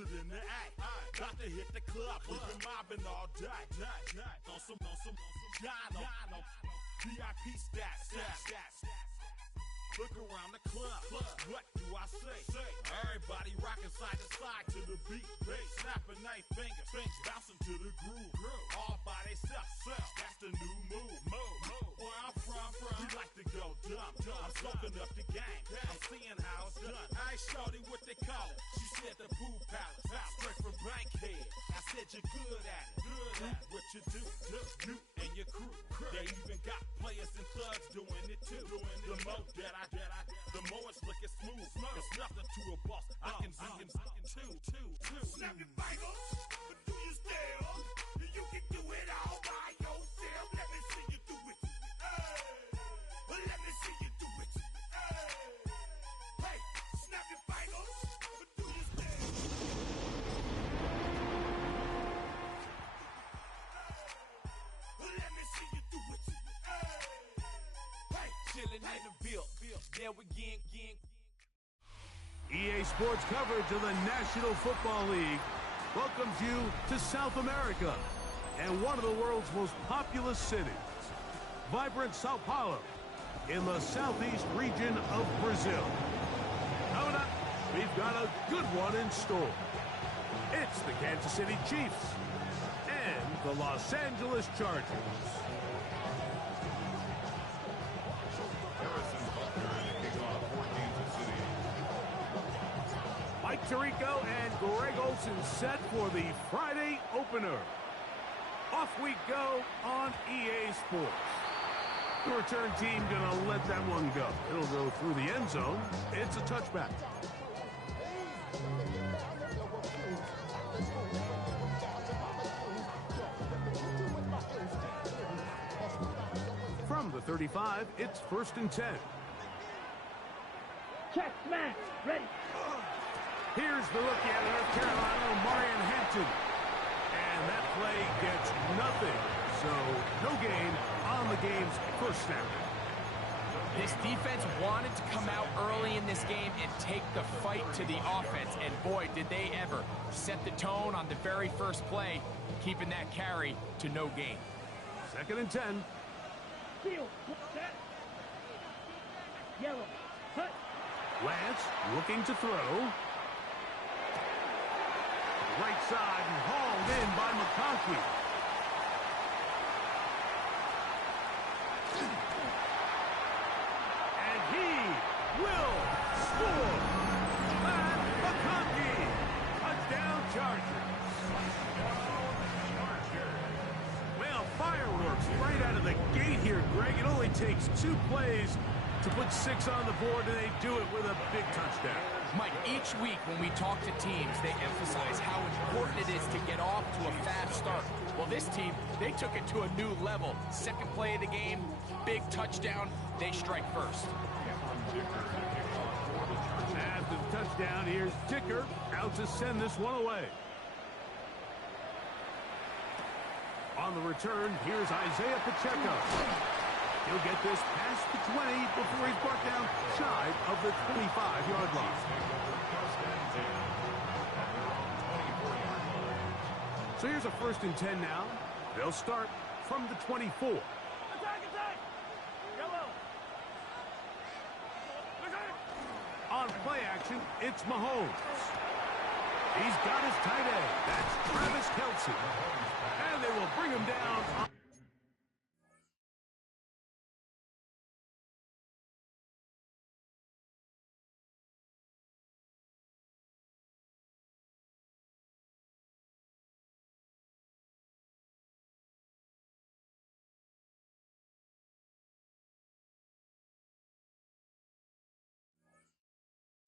posted in the act. Got to hit the club, we've been mobbing all day. On some Jono, VIP stats. Look around the club, what do I say? Everybody rocking side to side to the beat. Snapping their fingers, bouncing to the groove. All by themselves, that's the new move. Where I'm from, we like to go dumb. I'm soaking up the game, I'm seeing how it's done. I ain't shorty what they call it. She said the pool palace, straight from Bankhead. I said you're good at it. Do what you do, you and your crew. They even got players and thugs doing it too. The more that the more it's looking smooth. It's nothing to a boss. I can two. Snap your fingers, but do you still? You can do it all by yourself. Let me see you do it. Let me see you do it. Hey, snap your fingers, but do you still? Let me see you do it. Hey, chillin' in the bill. There we again. EA Sports coverage of the National Football League welcomes you to South America and one of the world's most populous cities, vibrant Sao Paulo in the southeast region of Brazil. Coming up, we've got a good one in store. It's the Kansas City Chiefs and the Los Angeles Chargers. Mike Tirico and Greg Olsen set for the Friday opener. Off we go on EA Sports. The return team gonna let that one go. It'll go through the end zone. It's a touchback. From the 35, it's 1st and 10. Check, smash, ready. Here's the rookie out of North Carolina, Marion Hampton. And that play gets nothing. So, no gain on the game's first snap. This defense wanted to come out early in this game and take the fight to the offense. And boy, did they ever set the tone on the very first play, keeping that carry to no gain. 2nd and 10. Seal, set. Yellow, cut. Lance looking to throw. Right side and hauled in by McConkey. And he will score. And McConkey. Touchdown Chargers. Well, fireworks right out of the gate here, Greg. It only takes 2 plays to put 6 on the board, and they do it with a big touchdown. Mike, each week when we talk to teams, they emphasize how important it is to get off to a fast start. Well, this team, they took it to a new level. 2nd play of the game, big touchdown, they strike first. After the touchdown, here's Dicker out to send this one away. On the return, here's Isaiah Pacheco. He'll get this past the 20 before he's brought down shy of the 25-yard line. So here's a 1st and 10 now. They'll start from the 24. Attack! Yellow. On play action, it's Mahomes. He's got his tight end. That's Travis Kelce. And they will bring him down.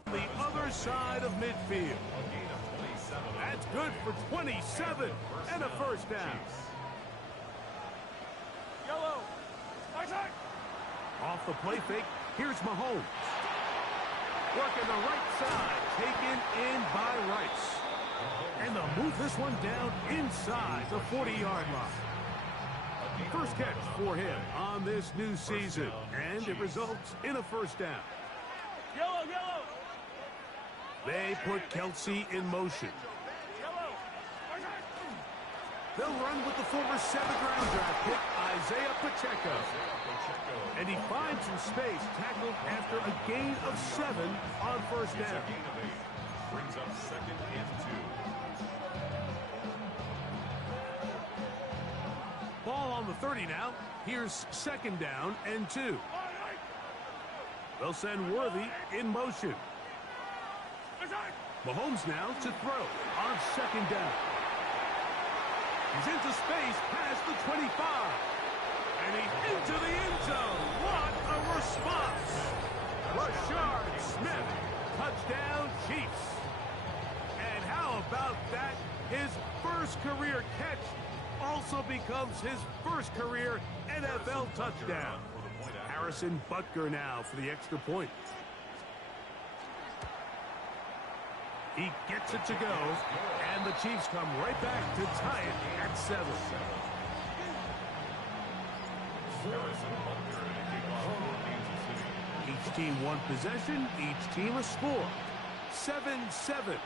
The other side of midfield. That's good for 27 and a 1st down. Yellow. Attack. Off the play fake, here's Mahomes. Working the right side, taken in by Rice. And they'll move this one down inside the 40-yard line. First catch for him on this new season, and it results in a 1st down. Yellow. They put Kelce in motion. They'll run with the former 7th-round draft pick, Isaiah Pacheco. And he finds some space, tackled after a gain of 7 on first down. Brings up 2nd and 2. Ball on the 30 now. Here's 2nd down and 2. They'll send Worthy in motion. Mahomes now to throw on 2nd down. He's into space past the 25. And he's into the end zone. What a response. Rashard Smith, touchdown Chiefs. And how about that? His first career catch also becomes his first career NFL touchdown. Harrison Butker now for the extra point. He gets it to go, and the Chiefs come right back to tie it at 7. Each team one possession, each team a score. 7-7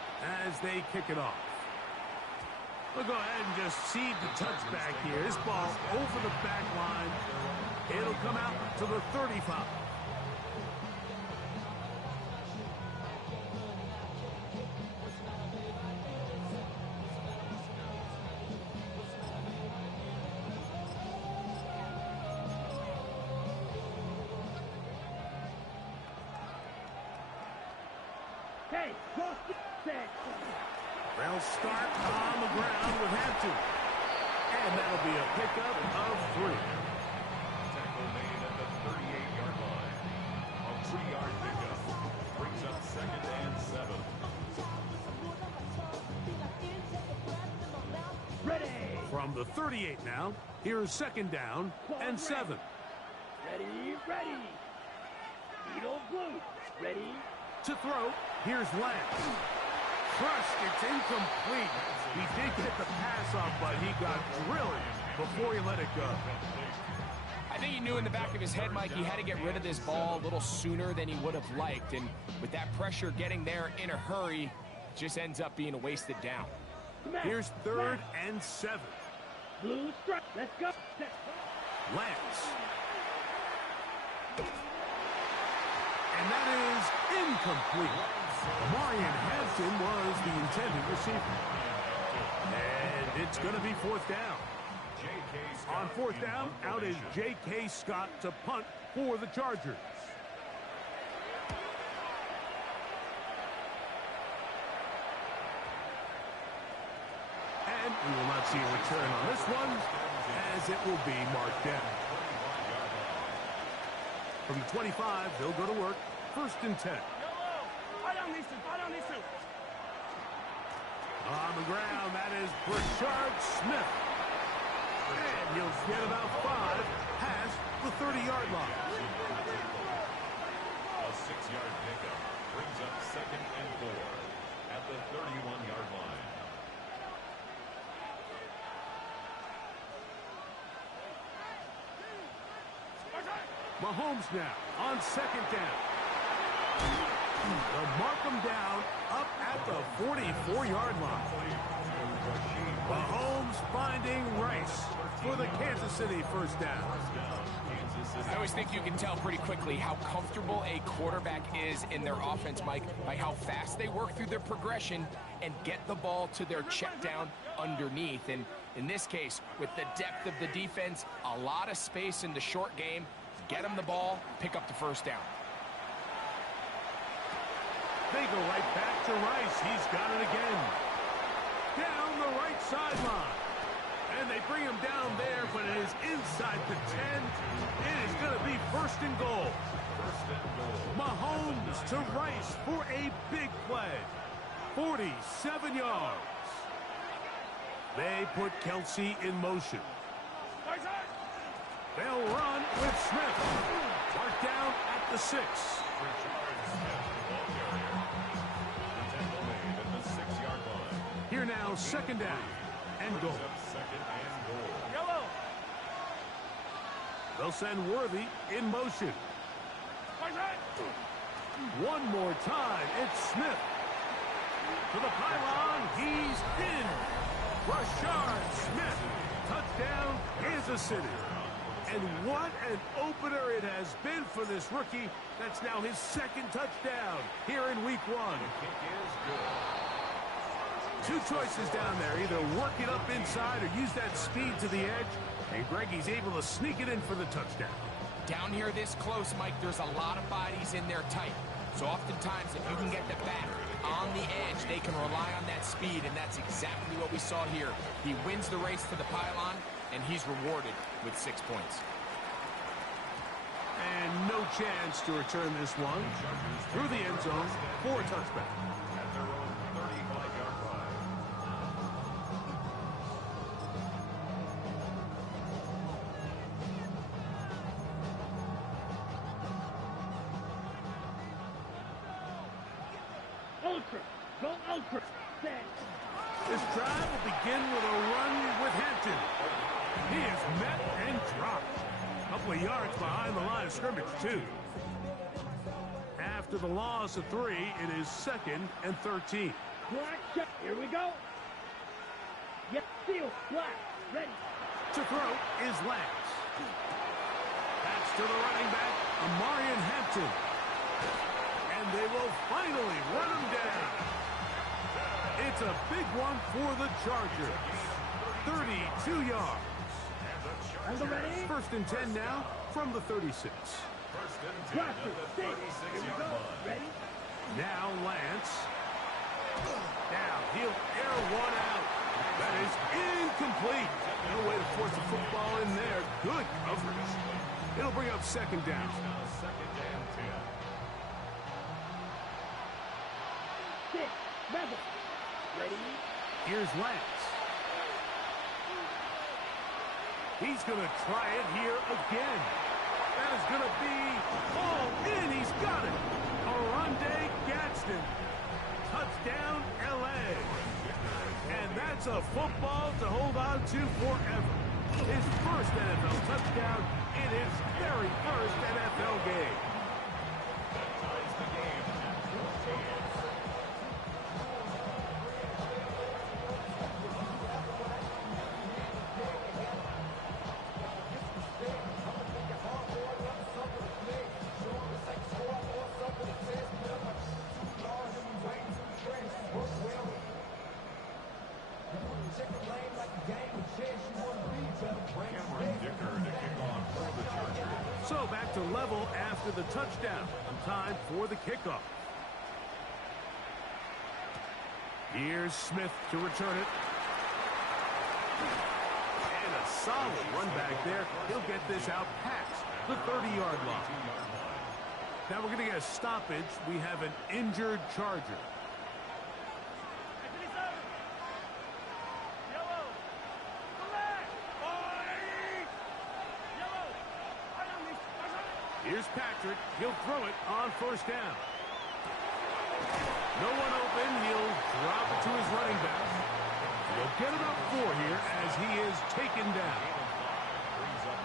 as they kick it off. We'll go ahead and just seed the touchback here. This ball over the back line. It'll come out to the 35. Hey, cross the set. They'll start on the ground with Hampton. And that'll be a pickup of 3. Tackle made at the 38-yard line. A 3-yard pickup. Brings up 2nd and 7. Ready. From the 38 now, here's 2nd down and 7. Ready, ready. Beetle blue. Ready. To throw, here's Lance. Crushed, it's incomplete. He did get the pass off, but he got drilled before he let it go. I think he knew in the back of his head, Mike, he had to get rid of this ball a little sooner than he would have liked. And with that pressure getting there in a hurry, just ends up being a wasted down. Here's 3rd and 7. Blue strike. Let's go. Lance. And that is incomplete. Marion Hampton was the intended receiver. And it's going to be 4th down. On 4th down, out is J.K. Scott to punt for the Chargers. And we will not see a return on this one, as it will be marked down. From the 25, they'll go to work. 1st and 10. Fight on these two. Fight on these two. On the ground, that is Rashard Smith. And he'll get about 5 past the 30-yard line. A 6-yard pickup. Brings up 2nd and 4 at the 31-yard line. Mahomes now on 2nd down. They'll mark him down up at the 44-yard line. Mahomes finding Rice for the Kansas City 1st down. I always think you can tell pretty quickly how comfortable a quarterback is in their offense, Mike, by how fast they work through their progression and get the ball to their check down underneath. And in this case, with the depth of the defense, a lot of space in the short game, get him the ball, pick up the 1st down. They go right back to Rice. He's got it again. Down the right sideline. And they bring him down there, but it is inside the 10. It is going to be 1st and goal. Mahomes to Rice for a big play. 47 yards. They put Kelsey in motion. They'll run with Smith. Marked down at the 6. Here now, 2nd down and goal. Yellow. They'll send Worthy in motion. One more time, it's Smith. To the pylon, he's in. Rashard Smith. Touchdown, Kansas City. And what an opener it has been for this rookie. That's now his second touchdown here in week 1. Two choices down there. Either work it up inside or use that speed to the edge. And Greggy's able to sneak it in for the touchdown. Down here this close, Mike, there's a lot of bodies in there tight. So oftentimes, if you can get the back on the edge, they can rely on that speed, and that's exactly what we saw here. He wins the race to the pylon, and he's rewarded with 6 points. And no chance to return this one. Through the end zone for a touchback. At their own 35-yard line. Ultra. Go ultra. Set. This drive will begin with a run with Hampton. He is met and dropped. A couple of yards behind the line of scrimmage, too. After the loss of 3, it is 2nd and 13. Black check. Here we go. Yep. Seal. Black. Ready. To throw is Lance. That's to the running back, Amarian Hampton. And they will finally run him down. It's a big one for the Chargers. 32 yards. On the ready. 1st and 10 now from the 36. Blaster. Here we go. Ready. Now Lance. Now he'll air one out. That is incomplete. No way to force the football in there. Good coverage. It'll bring up 2nd down. Six. Rebel. Ready. Here's Lance. He's going to try it here again. That is going to be all in. He's got it. Arande Gadsden. Touchdown, L.A. And that's a football to hold on to forever. His first NFL touchdown in his very first NFL game. That ties the game at 14. So back to level after the touchdown. Time for the kickoff. Here's Smith to return it. And a solid run back there. He'll get this out past the 30-yard line. Now we're going to get a stoppage. We have an injured Charger. Here's Patrick. He'll throw it on 1st down. No one open. He'll drop it to his running back. He'll get about 4 here as he is taken down.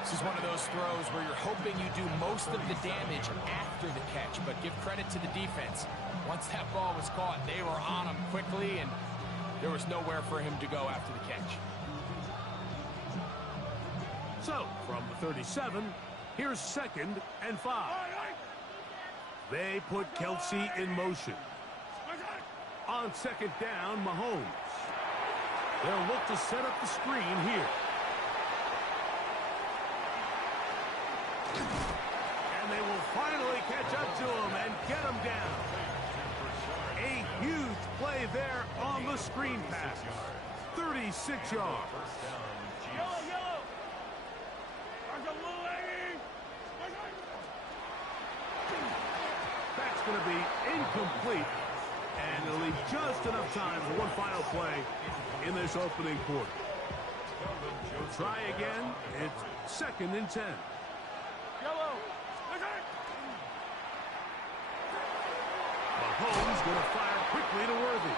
This is one of those throws where you're hoping you do most of the damage after the catch, but give credit to the defense. Once that ball was caught, they were on him quickly, and there was nowhere for him to go after the catch. So, from the 37, here's 2nd and 5. They put Kelsey in motion. On 2nd down, Mahomes. They'll look to set up the screen here. And they will finally catch up to him and get him down. A huge play there on the screen pass. 36 yards. That's going to be incomplete, and it'll leave just enough time for one final play in this opening quarter. Try again. It's 2nd and 10. Mahomes going to fire quickly to Worthy,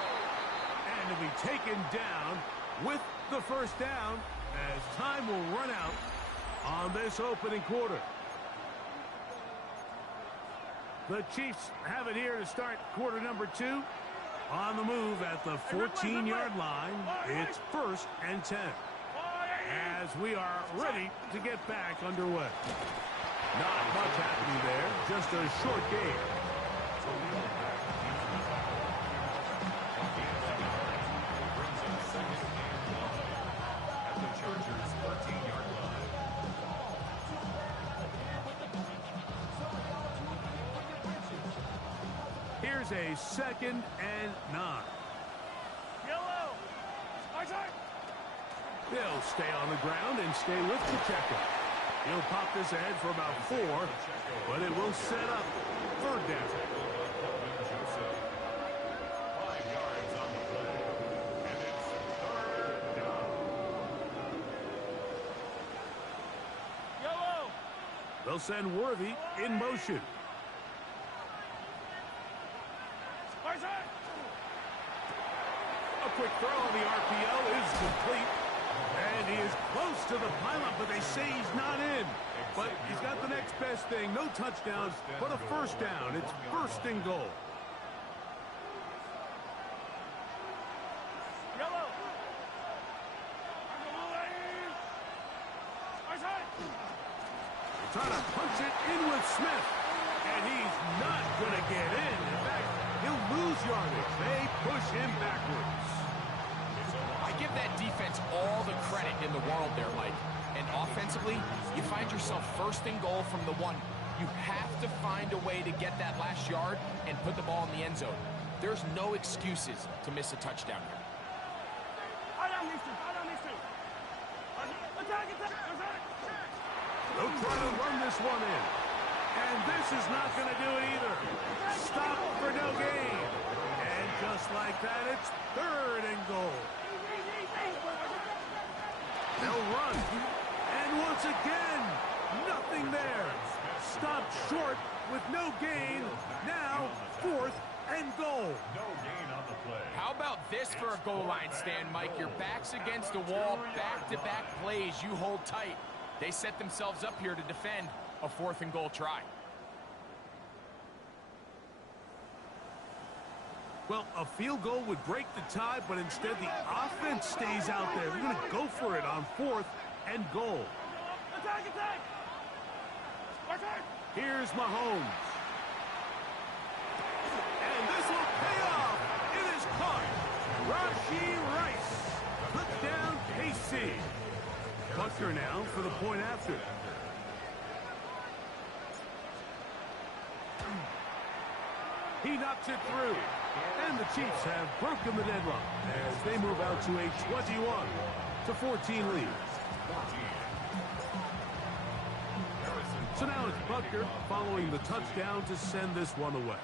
and to be taken down with the 1st down as time will run out on this opening quarter. The Chiefs have it here to start quarter number 2 On the move at the 14-yard line, it's 1st and 10. As we are ready to get back underway. Not much happening there, just a short game. Here's a 2nd and 9. Yellow. He'll stay on the ground and stay with Pacheco. He'll pop this ahead for about 4, but it will set up 3rd down. Yellow. They'll send Worthy in motion. A quick throw on the RPO is complete. And he is close to the pylon, but they say he's not in. But he's got the next best thing. No touchdowns, but a 1st down. It's 1st and goal. Yellow. They're trying to punch it in with Smith. And he's not going to get in. In fact, he'll lose yardage. They push him backwards. I give that defense all the credit in the world there, Mike. And offensively, you find yourself 1st and goal from the 1. You have to find a way to get that last yard and put the ball in the end zone. There's no excuses to miss a touchdown here. They'll try to run this one in. And this is not going to do it either. Stop for no gain. And just like that, it's 3rd and goal. They'll run. And once again, nothing there. Stopped short with no gain. Now, 4th and goal. No gain on the play. How about this for a goal line stand, Mike? Your back's against a wall, back-to-back plays. You hold tight. They set themselves up here to defend a 4th and goal try. Well, a field goal would break the tie, but instead the offense stays out there. They're going to go for it on 4th and goal. Here's Mahomes. And this will pay off. It is caught. Rashee Rice. Touchdown, KC. Butker now for the point after. He knocks it through. And the Chiefs have broken the deadlock as they move out to a 21-14 lead. So now it's Butker following the touchdown to send this one away.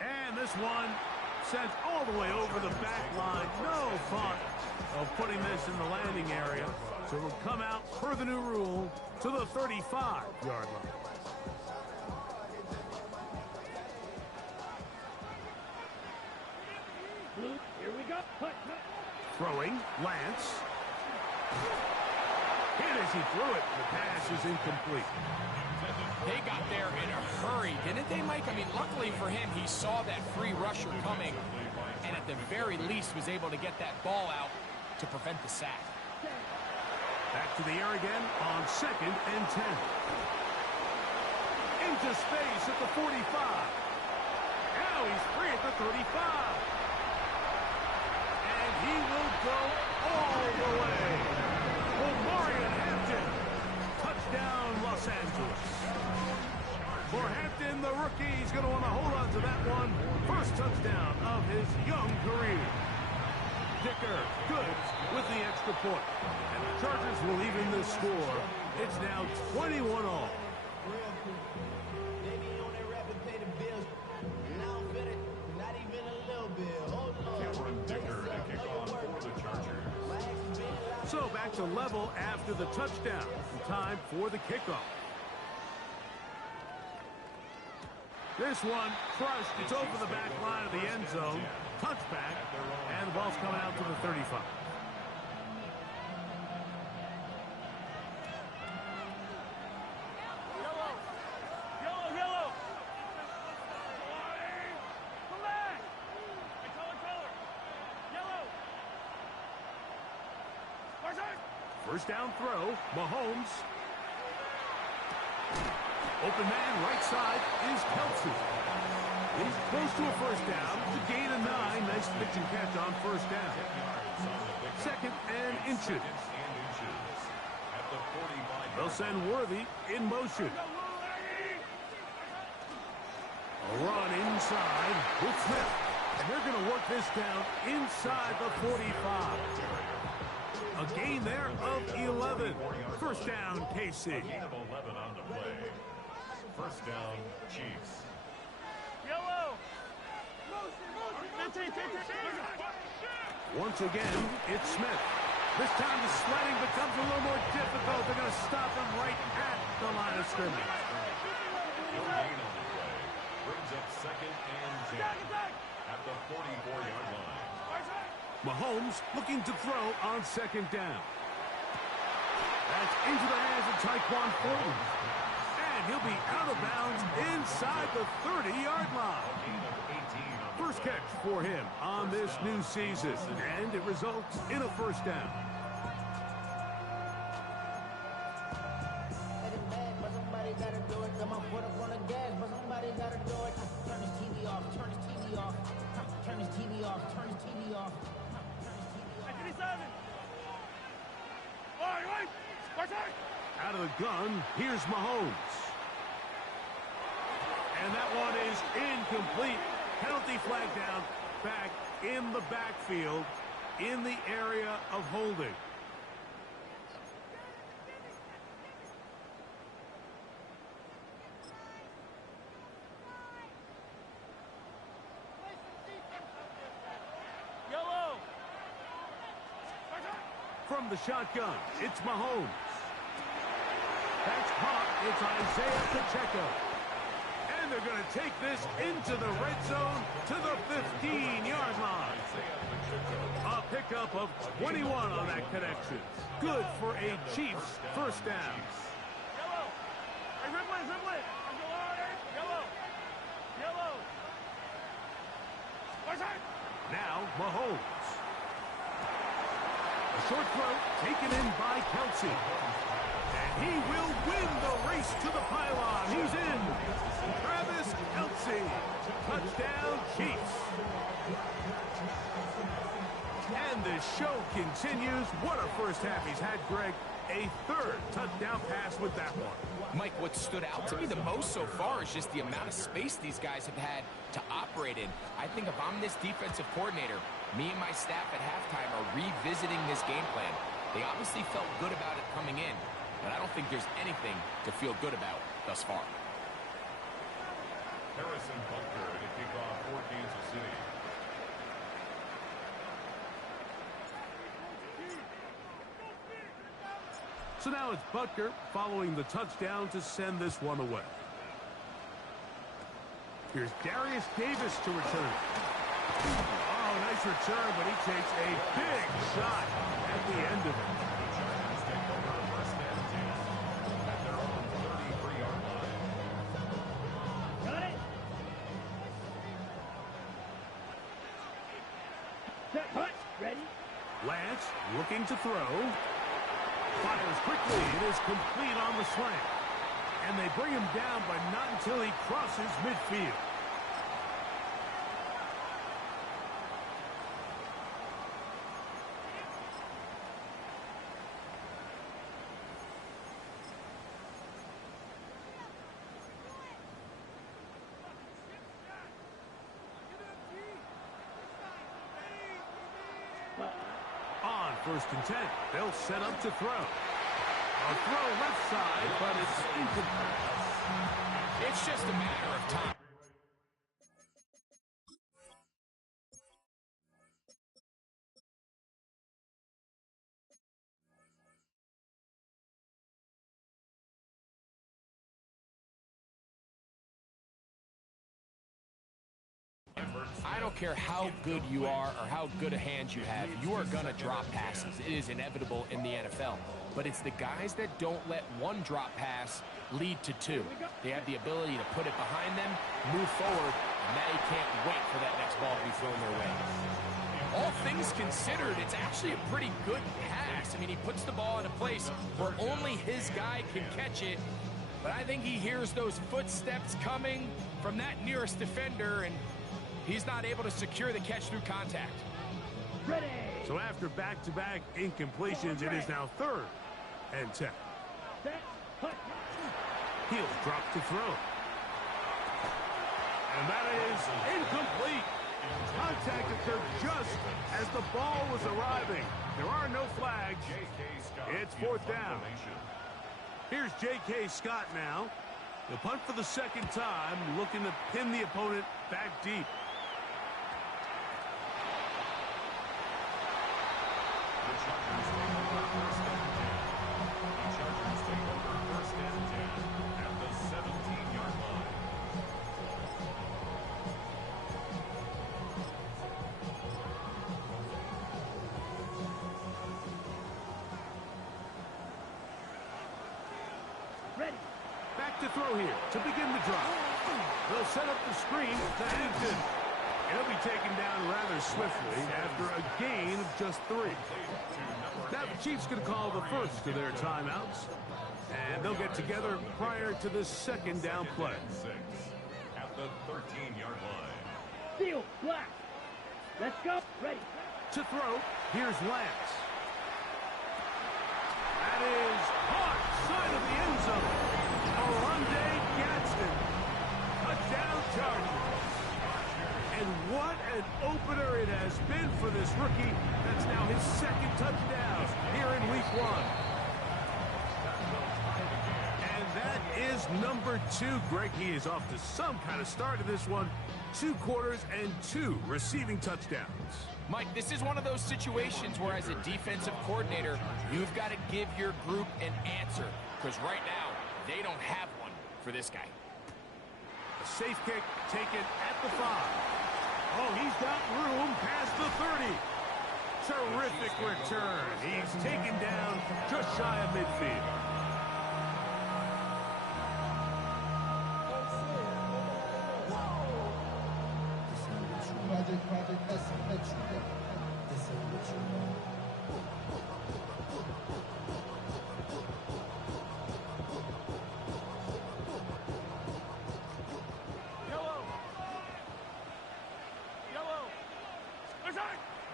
And this one sent all the way over the back line. No thought of putting this in the landing area. So it'll come out per the new rule to the 35-yard line. Here we go. Throwing, Lance. Hit as he threw it. The pass is incomplete. They got there in a hurry, didn't they, Mike? I mean, luckily for him, he saw that free rusher coming, and at the very least was able to get that ball out to prevent the sack. Back to the air again on 2nd and 10. Into space at the 45. Now he's free at the 35. And he will go all the way. Omarion Hampton. Touchdown, Los Angeles. For Hampton, the rookie, he's going to want to hold on to that one. First touchdown of his young career. Dicker, good with the extra point. And the Chargers will even this score. It's now 21-all. So back to level after the touchdown. Time for the kickoff. This one crushed. It's over the back line of the end zone. Touchback. And the ball's coming out to the 35. First down throw, Mahomes. Open man, right side, is Kelsey. He's close to a first down. To gain a 9. Nice pitch and catch on first down. Second and inches. They'll send Worthy in motion. A run inside with Smith. And they're going to work this down inside the 45. A gain there of 11. First down, KC. A gain of 11 on the play. First down, Chiefs. Yellow. Once again, it's Smith. This time the sledding becomes a little more difficult. They're going to stop him right at the line of scrimmage. No gain on the play. Brings up second and 10 at the 44-yard line. Mahomes looking to throw on second down. That's into the hands of Tyquan Thornton. And he'll be out of bounds inside the 30-yard line. First catch for him on this new season, and it results in a first down. Out of the gun, here's Mahomes. And that one is incomplete. Penalty flag down, back in the backfield, in the area of holding. Yellow. From the shotgun, it's Mahomes. That's caught. It's Isaiah Pacheco. And they're going to take this into the red zone to the 15-yard line. A pickup of 21 on that connection. Good for a Chiefs first down. Yellow. Hey, Ripley. Yellow. Yellow. Now Mahomes. A short throw taken in by Kelsey. And he will win the race to the pylon. He's in. Travis Kelsey. Touchdown, Chiefs. And the show continues. What a first half he's had, Greg. A third touchdown pass with that one. Mike, what stood out to me the most so far is just the amount of space these guys have had to operate in. I think if I'm this defensive coordinator, me and my staff at halftime are revisiting this game plan. They obviously felt good about it coming in, but I don't think there's anything to feel good about thus far. Harrison Butker to kick off for Kansas City. So now it's Butker following the touchdown to send this one away. Here's Darius Davis to return. Oh, nice return, but he takes a big shot at the end of it. Take over first and 10 at their own 33-yard line. Got it. Set, punch. Ready. Lance looking to throw. Fires quickly. It is complete on the slant. And they bring him down, but not until he crosses midfield. On first and 10, they'll set up to throw. A throw left side, but it's incomplete. It's just a matter of time. I don't care how good you are or how good a hand you have, you are going to drop passes. It is inevitable in the NFL. But it's the guys that don't let one drop pass lead to two. They have the ability to put it behind them, move forward, and now you can't wait for that next ball to be thrown their way. all things considered, it's actually a pretty good pass. I mean, he puts the ball in a place where only his guy can catch it. But I think he hears those footsteps coming from that nearest defender, and he's not able to secure the catch through contact. Ready. So after back-to-back incompletions, it is now 3rd and 10. Set. Hut. He'll drop to throw. And that is incomplete. Contact occurred just as the ball was arriving. There are no flags. It's 4th down. Here's J.K. Scott now. The punt for the 2nd time, looking to pin the opponent back deep. The Chargers take over 1st and 10. The Chargers take over 1st and 10 at the 17-yard line. Ready. Back to throw here to begin the drive. They'll set up the screen to Hampton. He'll be taken down rather swiftly after a gain of just 3. Now the Chiefs going to call the first of their timeouts. And they'll get together prior to the 2nd down play. 6 at the 13-yard line. Steel. Black. Let's go. Ready. To throw, here's Lance. That is caught side of the end zone. Orlando Gadsden. Touchdown Chargers. And what an opener it has been for this rookie. That's now his 2nd touchdown here in week 1. And that is number 2. Greg, he is off to some kind of start in this one. 2 quarters and 2 receiving touchdowns. Mike, this is one of those situations where as a defensive coordinator, you've got to give your group an answer. Because right now, they don't have one for this guy. A safe kick taken at the 5. Oh, he's got room past the 30. Terrific return. He's taken down just shy of midfield.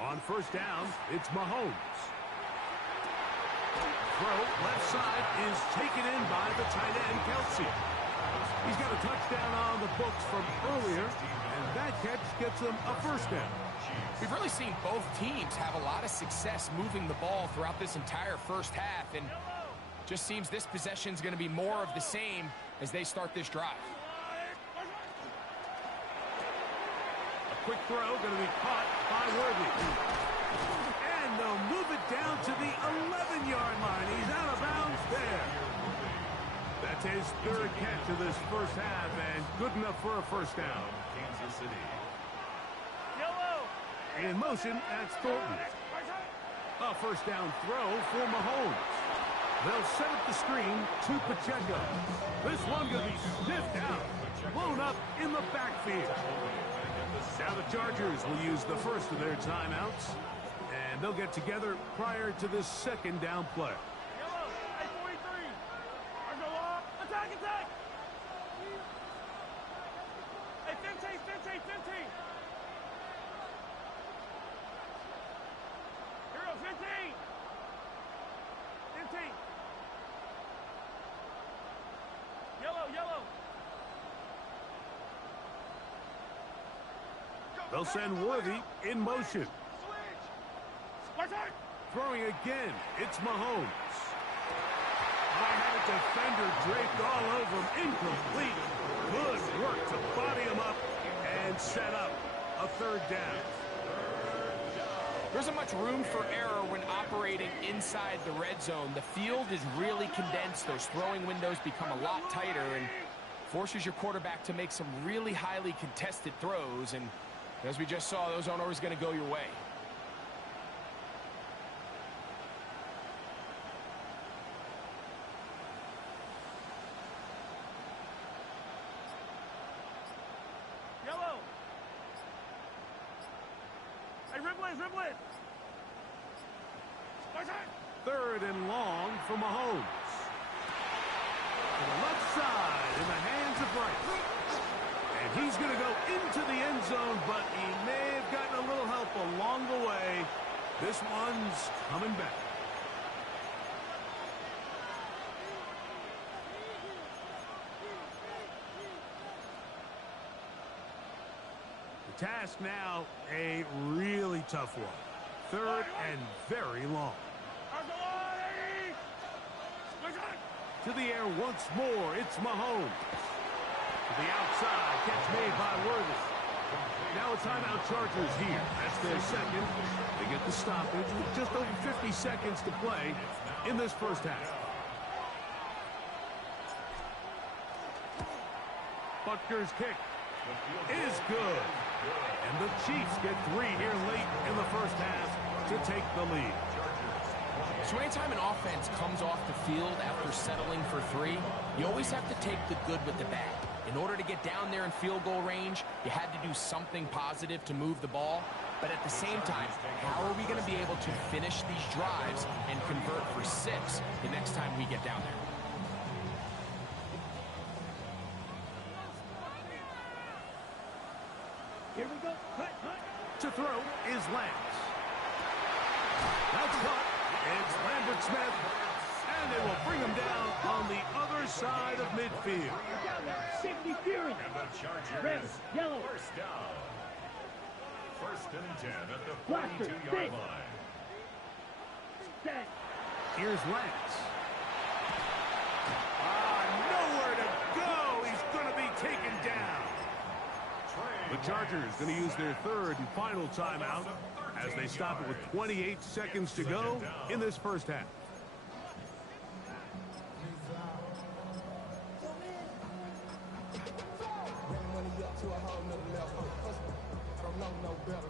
On 1st down, it's Mahomes. Throw left side is taken in by the tight end, Kelsey. He's got a touchdown on the books from earlier, and that catch gets him a 1st down. We've really seen both teams have a lot of success moving the ball throughout this entire 1st half, and just seems this possession is going to be more of the same as they start this drive. Quick throw, going to be caught by Worthy. And they'll move it down to the 11-yard line. He's out of bounds there. That's his 3rd catch of this 1st half, and good enough for a 1st down. Kansas City. In motion, that's Thornton. A 1st down throw for Mahomes. They'll set up the screen to Pacheco. This one going to be sniffed out, blown up in the backfield. Now the Chargers will use the first of their timeouts, and they'll get together prior to this 2nd down play. Attack, attack! Hey, 15, 15, 15! Here we go, 15! 15! Yellow, yellow! They'll send Worthy in motion. Switch! Throwing again, it's Mahomes. I had a defender draped all over him, incomplete. Good work to body him up and set up a 3rd down. There isn't much room for error when operating inside the red zone. The field is really condensed. Those throwing windows become a lot tighter and forces your quarterback to make some really highly contested throws. And as we just saw, those aren't always going to go your way. Yellow! Hey, Ripley! Third and long for Mahomes. To the left side in the hands of Rice. And he's going to go into the end zone, but he may have gotten a little help along the way. This one's coming back. The task now, a really tough one. Third and very long. To the air once more, it's Mahomes. To the outside, catch made by Worthy. Now a timeout Chargers here. That's their second. They get the stoppage with just over 50 seconds to play in this first half. Butker's kick is good. And the Chiefs get 3 here late in the first half to take the lead. So anytime an offense comes off the field after settling for 3, you always have to take the good with the bad. In order to get down there in field goal range, you had to do something positive to move the ball. But at the same time, how are we going to be able to finish these drives and convert for 6 the next time we get down there? Here we go. Cut. To throw is Lance. That's caught. It's Lambert Smith. And they will bring him down on the other side of midfield. 50 Fury. And the Chargers. Red, yellow. First down. First and 10 at the Blaster, 42-yard big. line. Set. Here's Lance. Nowhere to go. He's going to be taken down. The Chargers going to use their third and final timeout as they stop it with 28 seconds to go in this first half.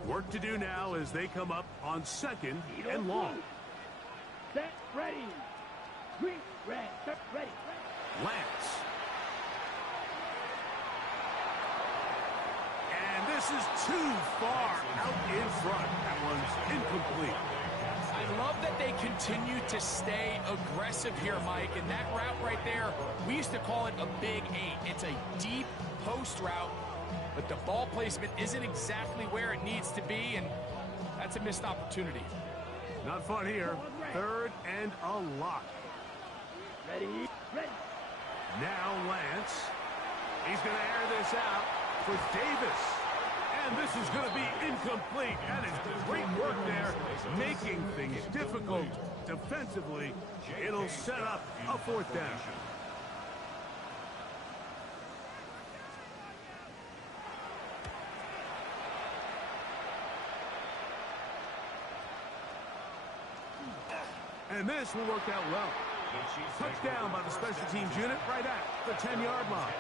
Work to do now as they come up on second and long. Set, ready. Green, red, set, ready. Lance. And this is too far out in front. That one's incomplete. I love that they continue to stay aggressive here, Mike. And that route right there, we used to call it a big 8. It's a deep post route, but the ball placement isn't exactly where it needs to be, and that's a missed opportunity. Not fun here. Third and a lot. Ready, ready. Now Lance. He's going to air this out for Davis. And this is going to be incomplete. That is great work there, making things difficult defensively. It'll set up a fourth down. And this will work out well. Touchdown by the special teams unit right at the 10-yard line.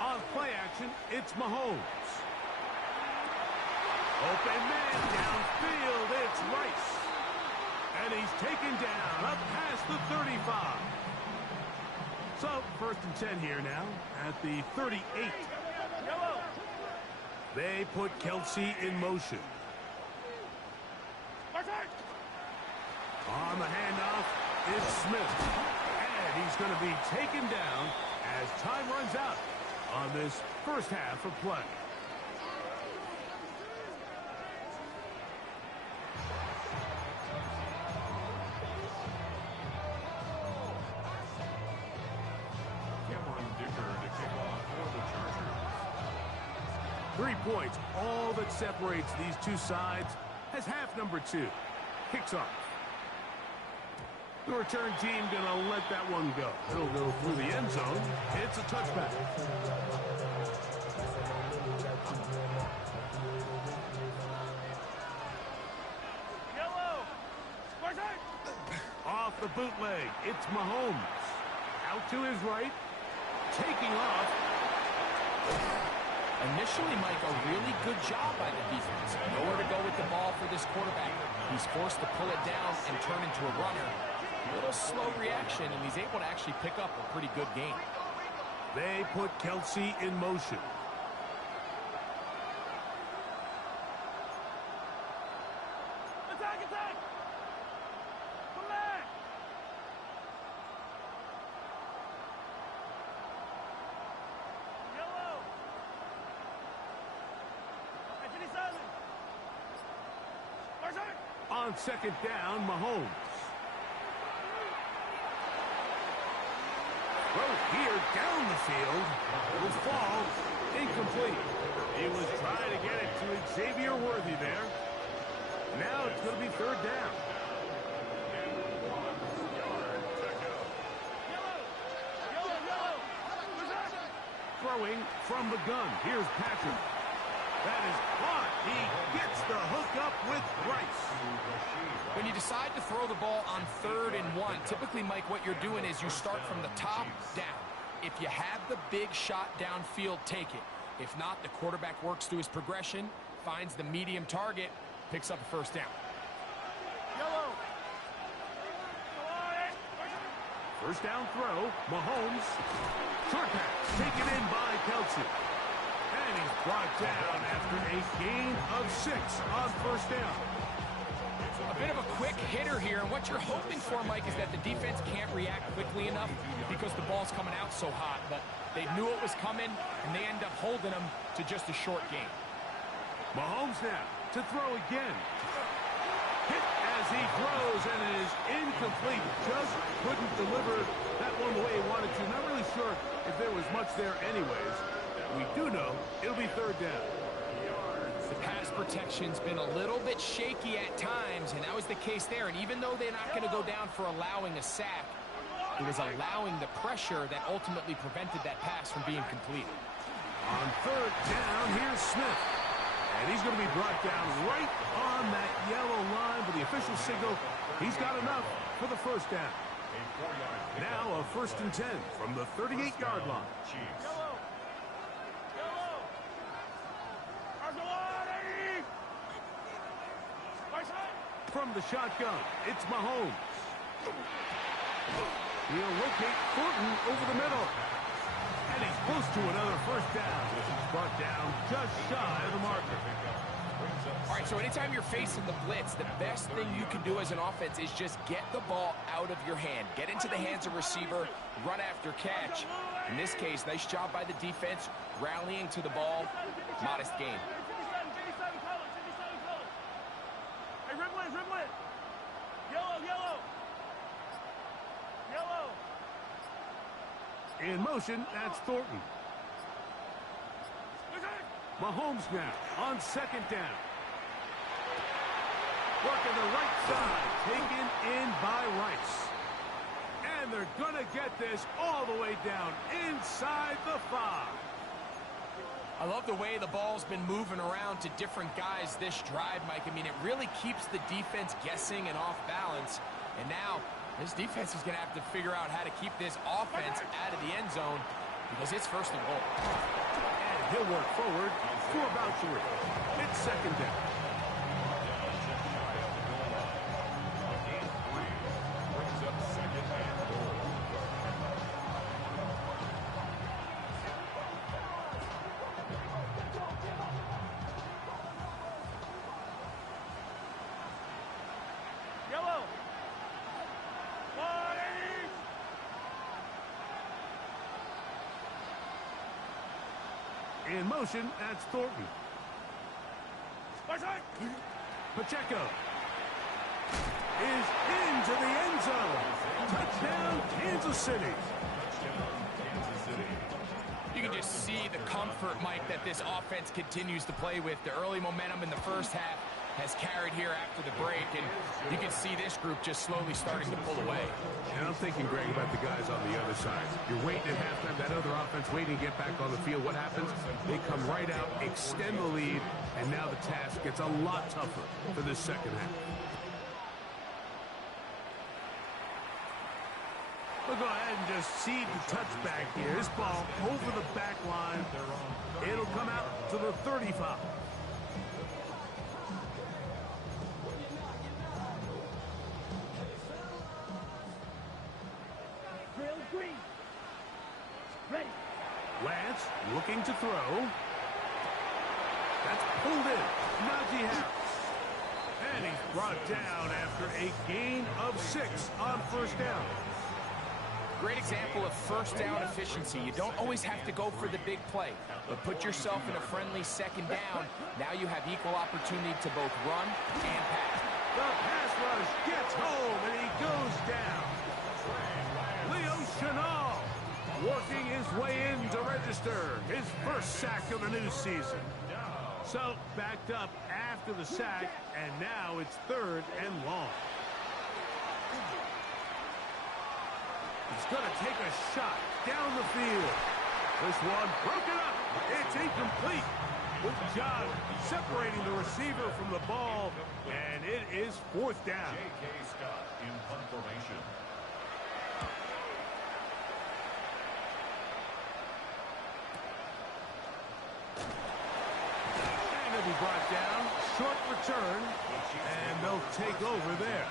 On play action, it's Mahomes. Open man downfield, it's Rice. And he's taken down up past the 35. So, first and 10 here now at the 38. They put Kelsey in motion. On the handoff, it's Smith. And he's going to be taken down as time runs out on this first half of play. Cameron Dicker to kick off for the Chargers. 3 points, all that separates these two sides, as half number 2 kicks off. The return team going to let that one go. It'll go through the end zone. It's a touchback. Off the bootleg, it's Mahomes. Out to his right, taking off. Initially, Mike, a really good job by the defense. Nowhere to go with the ball for this quarterback. He's forced to pull it down and turn into a runner. A little slow reaction, and he's able to actually pick up a pretty good game. They put Kelsey in motion. Attack, attack! Come back! Yellow! Anthony Simon! Marshall! On second down, Mahomes. Throw here down the field. It will fall incomplete. He was trying to get it to Xavier Worthy there. Now it's going to be third down. Throwing from the gun. Here's Patrick. That is caught. He gets the hookup with Rice. When you decide to throw the ball on 3rd and 1, typically, Mike, what you're doing is you start from the top down. If you have the big shot downfield, take it. If not, the quarterback works through his progression, finds the medium target, picks up a first down. Yellow! First down throw, Mahomes. Short pass, taken in by Kelsey. And he's brought down after a gain of 6 on first down. A bit of a quick hitter here, and what you're hoping for, Mike, is that the defense can't react quickly enough because the ball's coming out so hot. But they knew it was coming, and they end up holding them to just a short gain. Mahomes now to throw again. Hit as he throws, and it is incomplete. Just couldn't deliver that one the way he wanted to. Not really sure if there was much there anyways. We do know it'll be third down. The pass protection's been a little bit shaky at times, and that was the case there. And even though they're not going to go down for allowing a sack, it was allowing the pressure that ultimately prevented that pass from being completed. On third down, here's Smith. And he's going to be brought down right on that yellow line, but the official signal, he's got enough for the first down. Now a 1st and 10 from the 38-yard line. Yellow! Yellow! From the shotgun, it's Mahomes. He'll locate Thornton over the middle. And he's close to another first down. He's brought down just shy of the marker. All right, so anytime you're facing the blitz, the best thing you can do as an offense is just get the ball out of your hand. Get into the hands of receiver, run after catch. In this case, nice job by the defense, rallying to the ball. Modest gain. Hey, Riblet, Riblet! Yellow, yellow! Yellow! In motion, that's Thornton. Mahomes now on second down. Working the right side, taken in by Rice. And they're going to get this all the way down inside the 5. I love the way the ball's been moving around to different guys this drive, Mike. I mean, it really keeps the defense guessing and off balance. And now, this defense is going to have to figure out how to keep this offense out of the end zone because it's 1st and goal. And he'll work forward for about 3. It's second down. Yellow! In motion, that's Thornton. Pacheco is into the end zone. Touchdown, Kansas City. You can just see the comfort, Mike, that this offense continues to play with. The early momentum in the first half has carried here after the break, and you can see this group just slowly starting to pull away. And I'm thinking, Greg, about the guys on the other side. You're waiting at halftime, that other offense waiting to get back on the field. What happens? They come right out, extend the lead, and now the task gets a lot tougher for this second half. We'll go ahead and just seed the touchback here. This ball over the back line. It'll come out to the 35. Chiefs looking to throw. That's pulled in. Najee Harris. And he's brought down after a gain of 6 on first down. Great example of first down efficiency. You don't always have to go for the big play, but put yourself in a friendly second down. Now you have equal opportunity to both run and pass. The pass rush gets home, and he goes down. Leo Chenal working his way in to register his first sack of the new season. So backed up after the sack, and now it's 3rd and long. He's going to take a shot down the field. This one broken up. It's incomplete. With John separating the receiver from the ball, and it is 4th down. J.K. Scott in punt formation. And he'll be brought down. Short return, and they'll take over there.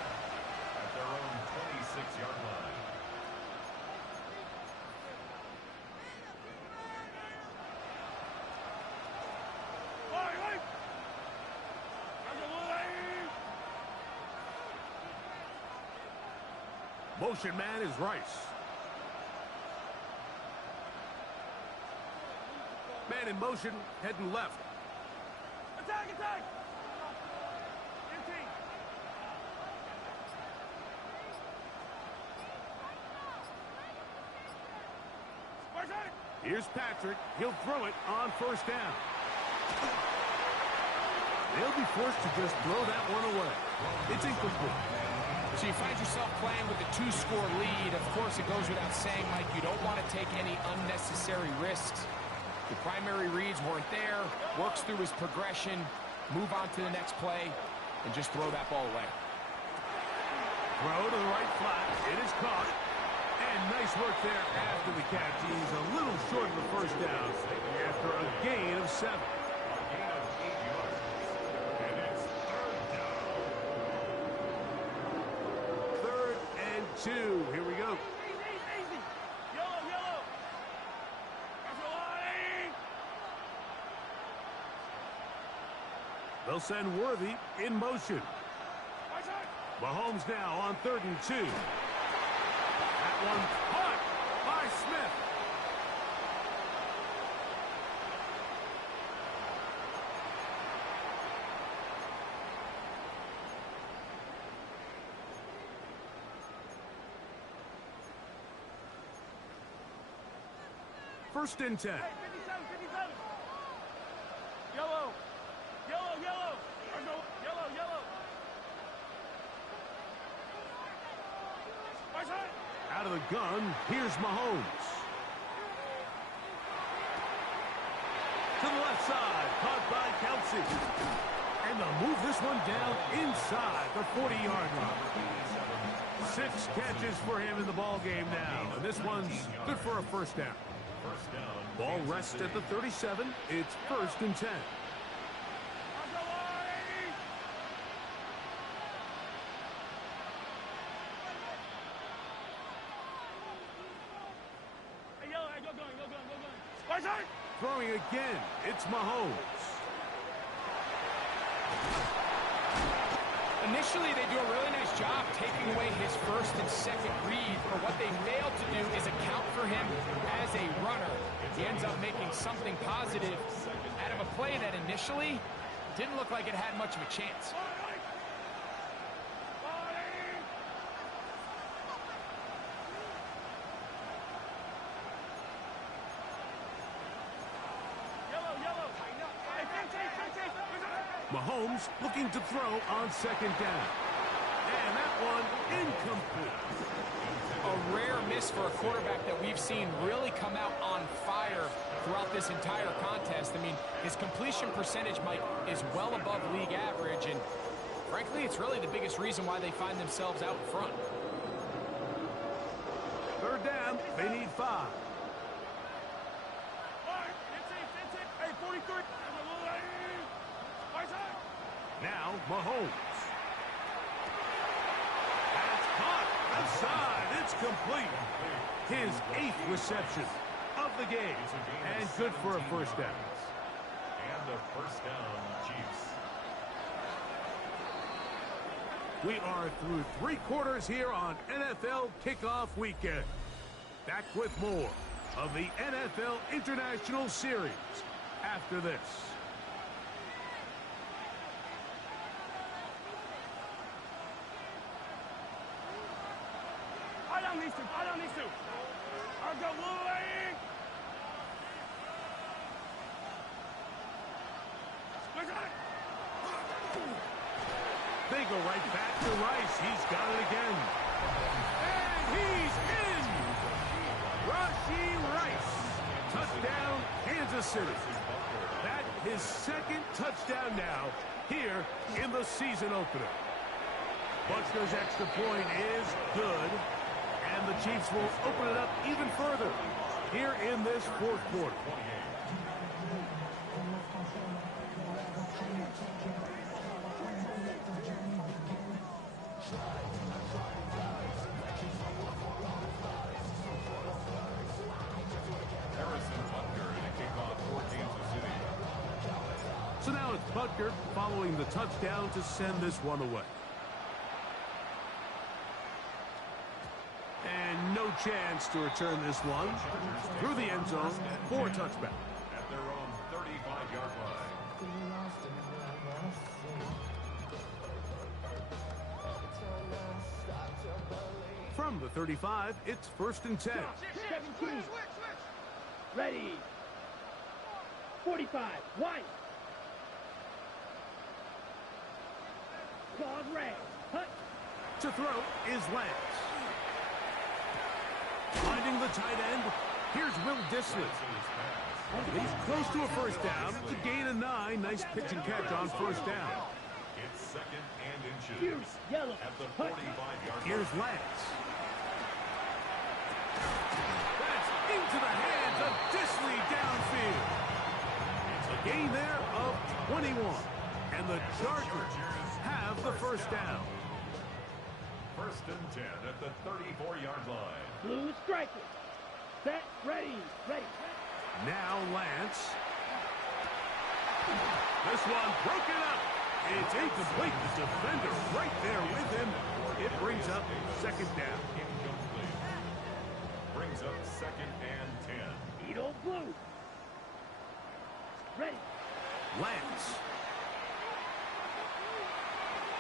At their own 26-yard line. Motion man is Rice. Man in motion, heading left. Attack, attack! Here's Patrick. He'll throw it on first down. They'll be forced to just throw that one away. It's incomplete. So you find yourself playing with a 2-score lead. Of course, it goes without saying, Mike, you don't want to take any unnecessary risks. The primary reads weren't there. Works through his progression, move on to the next play, and just throw that ball away. Throw to the right flat. It is caught. And nice work there after the catch. He's a little short of the first down after a gain of 7. A gain of 8 yards. And it's 3rd down. 3rd and 2. Here we go. Easy. Yellow. They'll send Worthy in motion. Mahomes now on 3rd and 2. That one caught by Smith. First and 10. Hey, 57. Yellow. Out of the gun, here's Mahomes. To the left side, caught by Kelsey. And they'll move this one down inside the 40-yard line. 6 catches for him in the ball game now. And this one's good for a first down. First down. Ball rests at the 37. It's 1st and 10. Throwing again, it's Mahomes. Initially, they do a really nice job taking away his first and second read, but what they failed to do is account for him as a runner. He ends up making something positive out of a play that initially didn't look like it had much of a chance. Mahomes looking to throw on 2nd down. And that one incomplete. A rare miss for a quarterback that we've seen really come out on fire throughout this entire contest. I mean, his completion percentage, Mike, is well above league average, and frankly, it's really the biggest reason why they find themselves out in front. 3rd down, they need 5. Hey, 43. Now, Mahomes. That's caught outside. It's complete. His 8th reception of the game. And good for a first down. And a first down, Chiefs. We are through 3 quarters here on NFL Kickoff Weekend. Back with more of the NFL International Series after this. They go right back to Rice. He's got it again. And he's in! Rashee Rice. Touchdown, Kansas City. That his second touchdown now here in the season opener. Buckner's extra point is good. And the Chiefs will open it up even further here in this fourth quarter. So now it's Butker following the touchdown to send this one away. And no chance to return this one through the end zone for a touchback. At their own 35-yard line. From the 35, it's 1st and 10. 17. Ready. 45. Wide. Claws red. Hut. To throw is Lance. Finding the tight end, here's Will Dissly. He's close to a first down. To gain a 9. Nice pitch and catch on first down. It's 2nd and inches. Fuse. Yellow. At the Hut. 45-yard line. Here's Lance. That's into the hands of Dissly downfield. It's a gain there of 21. And the Chargers have the first down. 1st and 10 at the 34-yard line. Blue striker. Set. Ready. Ready. Now Lance. This one broken up. It's incomplete. The defender right there with him. It brings up 2nd down. Incomplete. Brings up 2nd and 10. Beetle blue. Ready. Lance.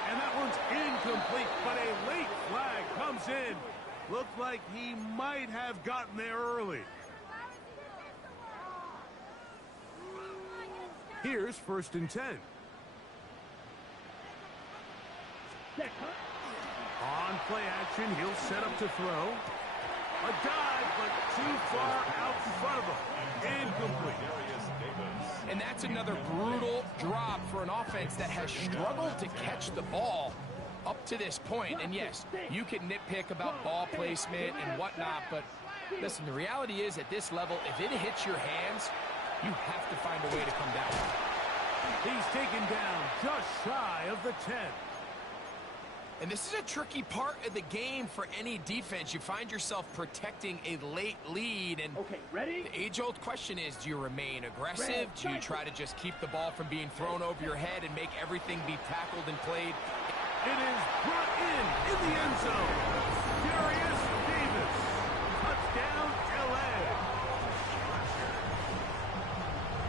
And that one's incomplete, but a late flag comes in. Looked like he might have gotten there early. Here's 1st and 10. Check. Hut. On play action, he'll set up to throw. A dive, but too far out in front of him. Incomplete. And that's another brutal drop for an offense that has struggled to catch the ball up to this point. And yes, you can nitpick about ball placement and whatnot, but listen, the reality is at this level, if it hits your hands, you have to find a way to come down. He's taken down just shy of the 10. And this is a tricky part of the game for any defense. You find yourself protecting a late lead. And Okay, ready? the age-old question is, do you remain aggressive? Do you try to just keep the ball from being thrown over your head and make everything be tackled and played? It is brought in the end zone. Darius Davis. Touchdown, LA.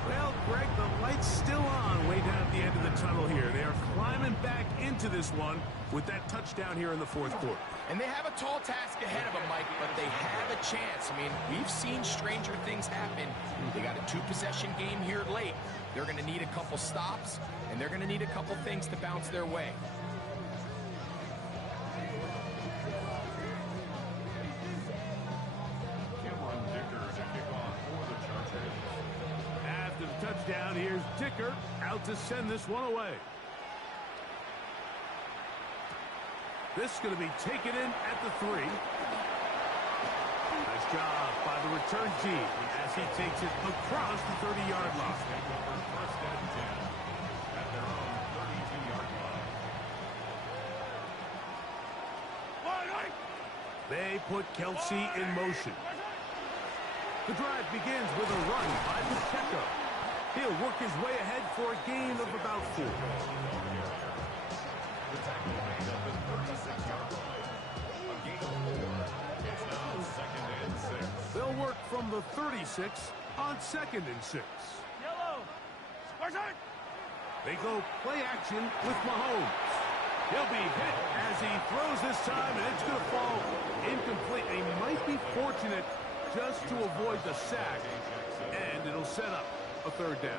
Well, Greg, the light's still on way down at the end of the tunnel here. They are climbing back into this one with that touchdown here in the fourth quarter. And they have a tall task ahead of them, Mike, but they have a chance. I mean, we've seen stranger things happen. They got a 2-possession game here late. They're going to need a couple stops, and they're going to need a couple things to bounce their way. After the touchdown, here's Dicker out to send this one away. This is going to be taken in at the 3. Nice job by the return team as he takes it across the 30-yard line. First and 10 at their own 32-yard line. They put Kelsey in motion. The drive begins with a run by Pacheco. He'll work his way ahead for a gain of about 4. The tackle made up at 36-yard line. A gain of 4. It's now 2nd and 6. They'll work from the 36 on 2nd and 6. Yellow. Square. They go play action with Mahomes. He'll be hit as he throws this time, and it's going to fall incomplete. They might be fortunate just to avoid the sack, and it'll set up a 3rd down.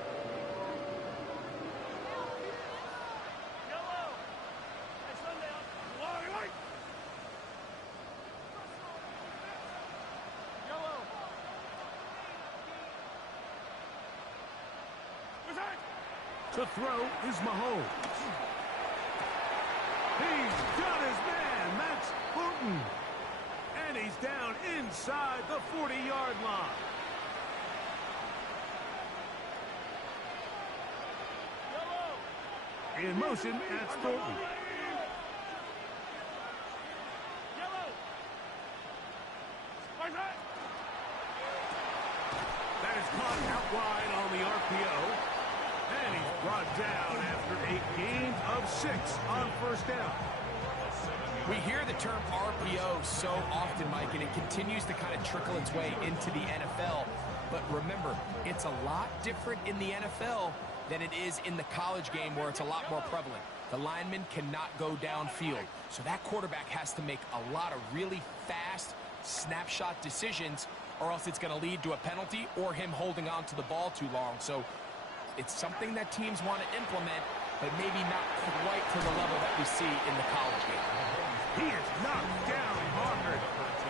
Yellow. Hey, Sundown. White. Yellow. To throw is Mahomes. He's got his man. That's Thornton. And he's down inside the 40-yard line. In motion, that's Thornton. That is caught out wide on the RPO. And he's brought down after a gain of 6 on 1st down. We hear the term RPO so often, Mike, and it continues to kind of trickle its way into the NFL. But remember, it's a lot different in the NFL than it is in the college game where it's a lot more prevalent. The lineman cannot go downfield. So that quarterback has to make a lot of really fast snapshot decisions, or else it's going to lead to a penalty or him holding on to the ball too long. So it's something that teams want to implement, but maybe not quite to the level that we see in the college game. He is knocked down hard.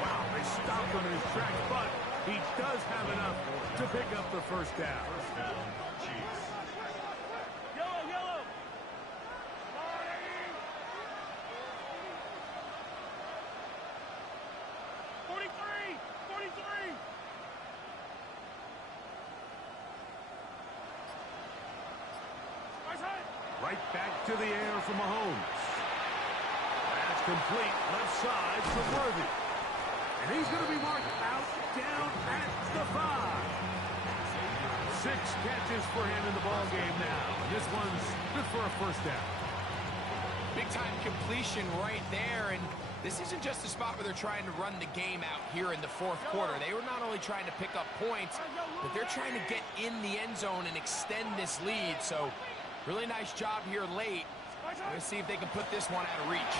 Wow, they stopped him in his tracks, but he does have enough to pick up the 1st down. First down, Chiefs. Yellow. 43. Right back to the air for Mahomes. That's complete left side to Worthy. And he's going to be marked out down at the 5. 6 catches for him in the ballgame now. This one's good for a 1st down. Big-time completion right there, and this isn't just a spot where they're trying to run the game out here in the 4th quarter. They were not only trying to pick up points, but they're trying to get in the end zone and extend this lead. So really nice job here late. Let's see if they can put this one out of reach.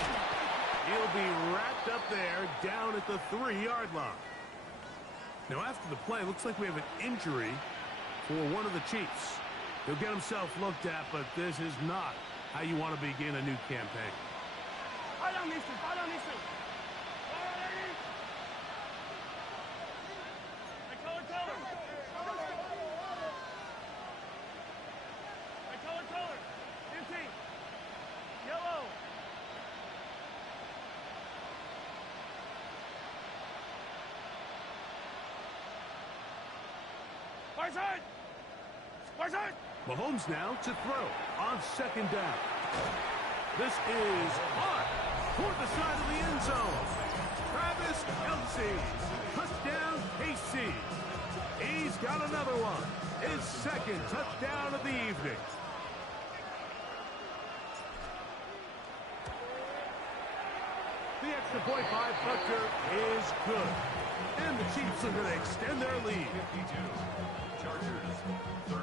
He'll be wrapped up there down at the 3-yard line. Now after the play, looks like we have an injury for one of the Chiefs. He'll get himself looked at, but this is not how you want to begin a new campaign. Yellow. Mahomes now to throw on 2nd down. This is on toward the side of the end zone. Travis Kelce. Touchdown, KC. He's got another one. His 2nd touchdown of the evening. The extra point by Butker is good. And the Chiefs are going to extend their lead. 52. Chargers, 34.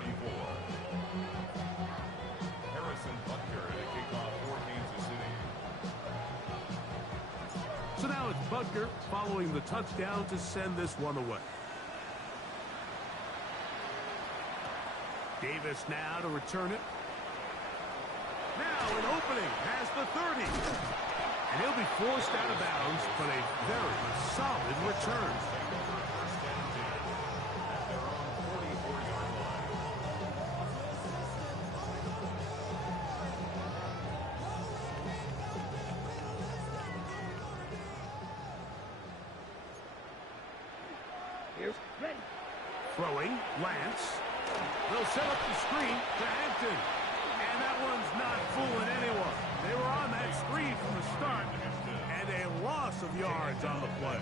Harrison Butker to kick off for Kansas City. So now it's Butker following the touchdown to send this one away. Davis now to return it. Now an opening past the 30. And he'll be forced out of bounds, but a very solid return. Here's ready. Throwing, Lance. They'll set up the screen to Hampton. And that one's not fooling anyone. They were on that screen from the start, and a loss of yards on the play.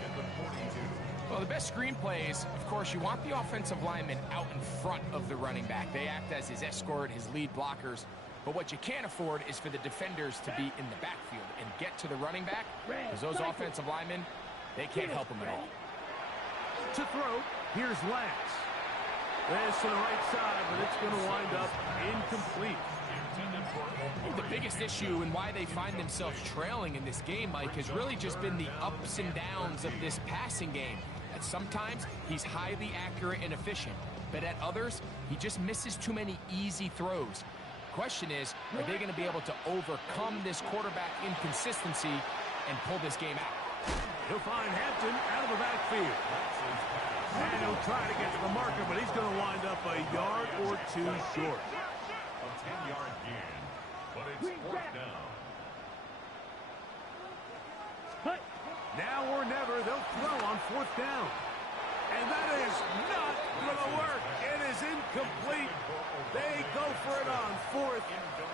Well, the best screenplay is, of course, you want the offensive lineman out in front of the running back. They act as his escort, his lead blockers. But what you can't afford is for the defenders to be in the backfield and get to the running back, because those offensive linemen, they can't help him at all. To throw, here's Lance. This to the right side, but it's going to wind up incomplete. The biggest issue and why they find themselves trailing in this game, Mike, has really just been the ups and downs of this passing game. At sometimes, he's highly accurate and efficient, but at others, he just misses too many easy throws. Question is, are they going to be able to overcome this quarterback inconsistency and pull this game out? He'll find Hampton out of the backfield. And he'll try to get to the marker, but he's going to wind up a yard or two short. A 10-yard gain, but it's fourth down. Now or never, they'll throw on fourth down. And that is not going to work. It is incomplete. They go for it on fourth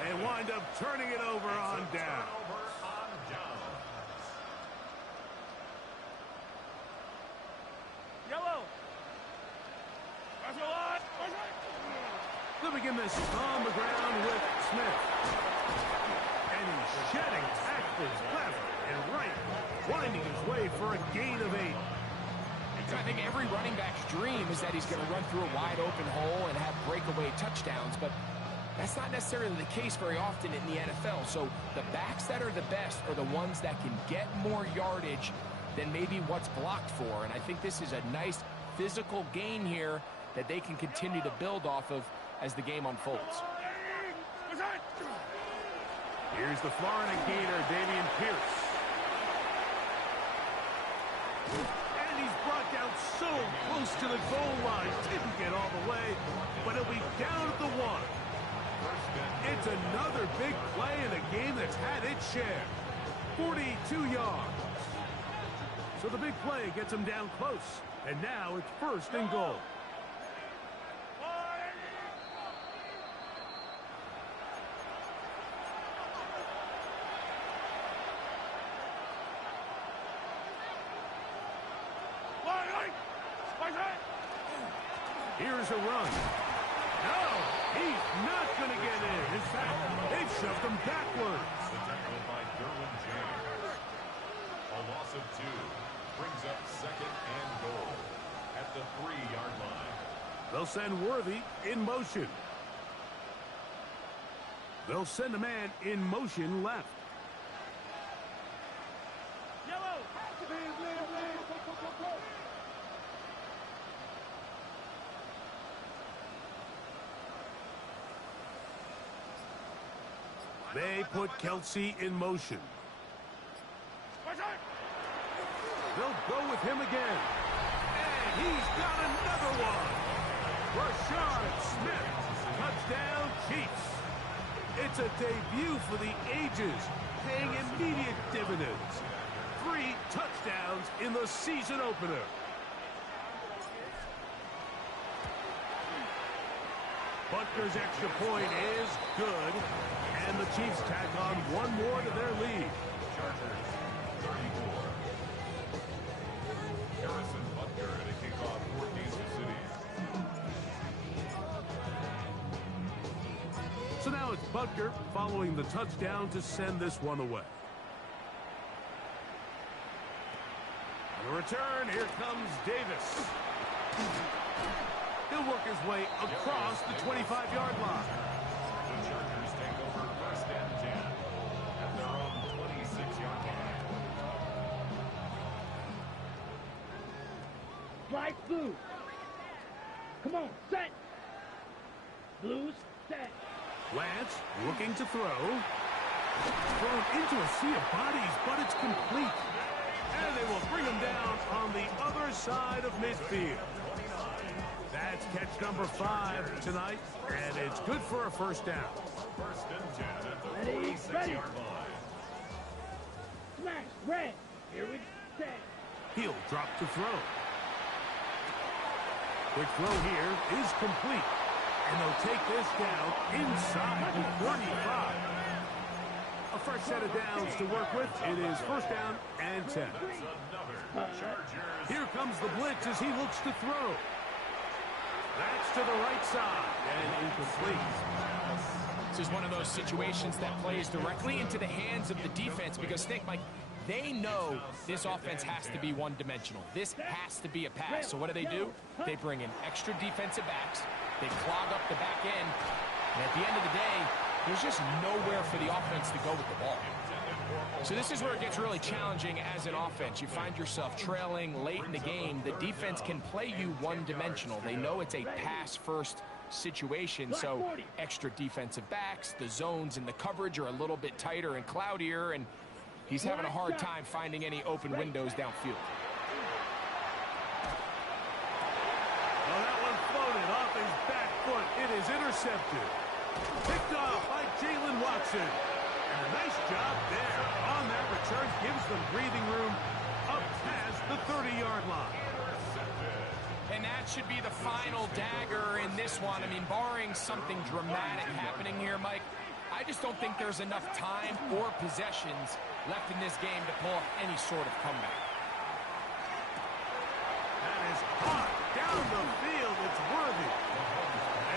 and wind up turning it over on down. Yellow. They'll begin this on the ground with Smith. And he's shedding tackles left and right, winding his way for a gain of 8. I think every running back's dream is that he's going to run through a wide open hole and have breakaway touchdowns, but that's not necessarily the case very often in the NFL. So the backs that are the best are the ones that can get more yardage than maybe what's blocked for. And I think this is a nice physical gain here that they can continue to build off of as the game unfolds. Here's the Florida Gator, Dameon Pierce. And he's brought down so close to the goal line. Didn't get all the way, but he'll be down at the 1. It's another big play in a game that's had its share. 42 yards. So the big play gets him down close. And now it's first and goal. Here's a run. No, he's not going to get in. In fact, they've shoved him backwards. The tackle by Derwin James. A loss of 2 brings up second and goal at the 3-yard line. They'll send Worthy in motion. They'll send a man in motion left. They put Kelsey in motion. They'll go with him again. And he's got another one. Rashard Smith. Touchdown, Chiefs. It's a debut for the ages, paying immediate dividends. 3 touchdowns in the season opener. Butker's extra point is good, and the Chiefs tack on 1 more to their lead. Chargers 34. Harrison Butker to kick off for Kansas City. So now it's Butker following the touchdown to send this one away. On the return, here comes Davis. He'll work his way across the 25-yard line. The Chargers take over first and 10 at their own 26-yard line. Fly blue. Come on, set. Blues, set. Lance looking to throw. Thrown into a sea of bodies, but it's complete. And they will bring him down on the other side of midfield. That's catch number 5 tonight, and it's good for a first down. First and 10 at the Ready, 46-yard line. Smash, red. Here we set. He'll drop to throw. Quick throw here is complete. And they'll take this down inside the 35. A fresh set of downs to work with. It is first down and 10. That's another Here comes the blitz as he looks to throw. That's to the right side and incomplete. This is one of those situations that plays directly into the hands of the defense because think, Mike, they know this offense has to be one-dimensional. This has to be a pass. So what do? They bring in extra defensive backs. They clog up the back end. And at the end of the day, there's just nowhere for the offense to go with the ball. So this is where it gets really challenging as an offense. You find yourself trailing late in the game. The defense can play you one-dimensional. They know it's a pass-first situation, so extra defensive backs, the zones and the coverage are a little bit tighter and cloudier, and he's having a hard time finding any open windows downfield. Well, that one floated off his back foot. It is intercepted. Picked off by Jalen Watson. And a nice job there on that return. Gives them breathing room up past the 30-yard line. And that should be the final dagger in this one. I mean, barring something dramatic happening here, Mike, I just don't think there's enough time or possessions left in this game to pull off any sort of comeback. That is hot down the field. It's worthy.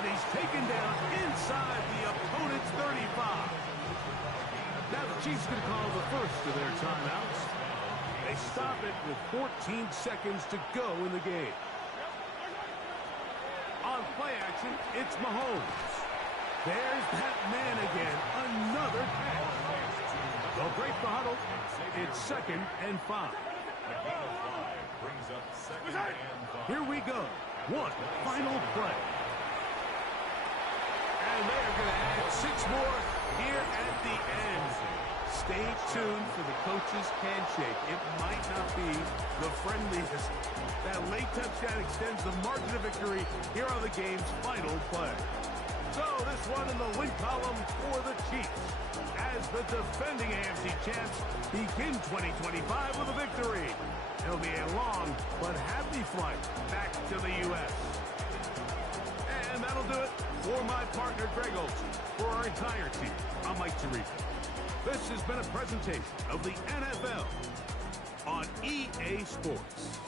And he's taken down inside the opponent's 35. Now the Chiefs can call the first of their timeouts. They stop it with 14 seconds to go in the game. On play action, it's Mahomes. There's that man again. Another catch. They'll break the huddle. It's 2nd and 5. Here we go. One final play. And they're going to add 6 more here at the end. Stay tuned for the coach's handshake. It might not be the friendliest. That late touchdown extends the margin of victory here on the game's final play. So this one in the win column for the Chiefs as the defending AFC champs begin 2025 with a victory. It'll be a long but happy flight back to the U.S. And that'll do it for my partner, Greg Olsen. For our entire team, I'm Mike Tirico. This has been a presentation of the NFL on EA Sports.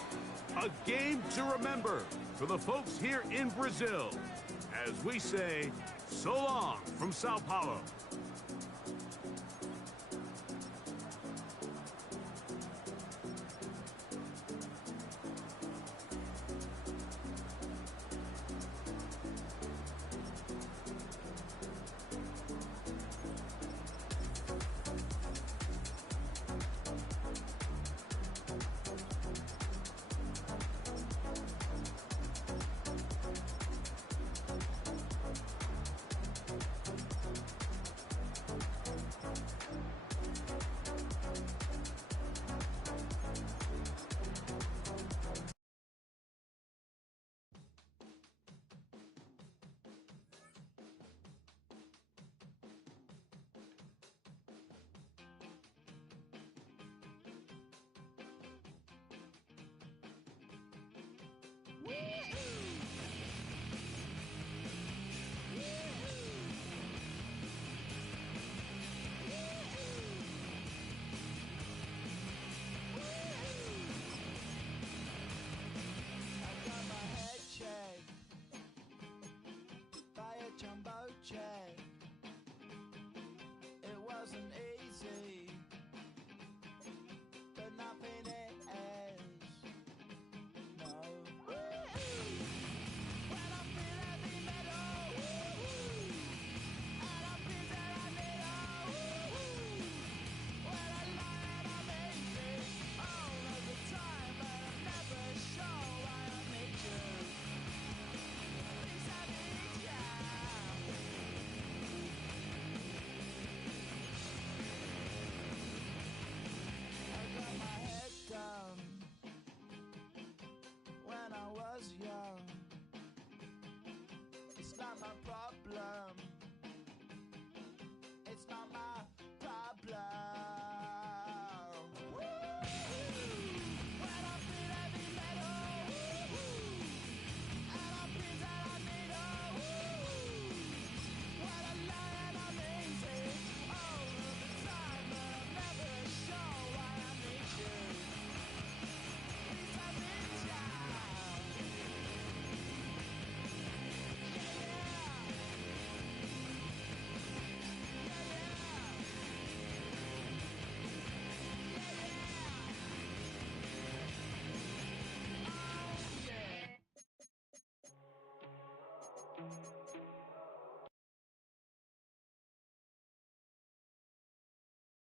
A game to remember for the folks here in Brazil as we say so long from Sao Paulo.